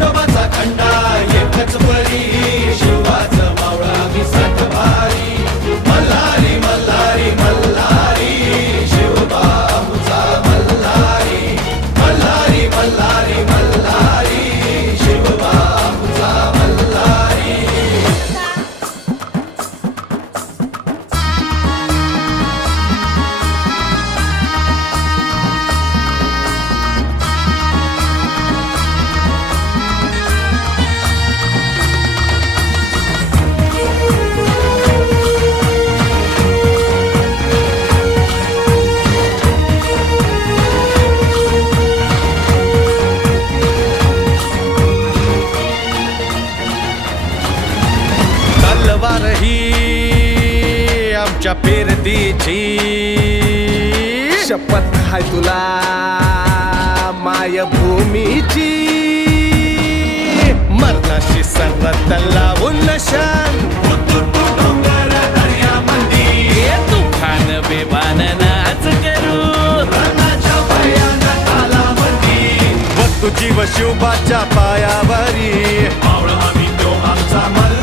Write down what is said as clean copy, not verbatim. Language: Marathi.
खंडोबाचा खंडा एकच बळी शिवाचं मावळा मी सातभारी मल्हारी मल्हारी मल्हारी शिवबाबूचा मल्हारी मल्हारी मल्हारी मल्हारी शिवबाबूचा मल्हारी. तलवार ही आमच्या पेरतीची शपथ हाय तुला मायभूमीची मरणाशी सरत लावून नशान डोंगर दर्यामंदी तुफान बेभान नाच करू रणाच्या भयानक तालामंदी व तुझी व शिवबाच्या पायावरी मावळा आम्ही तो आमचा मल्हारी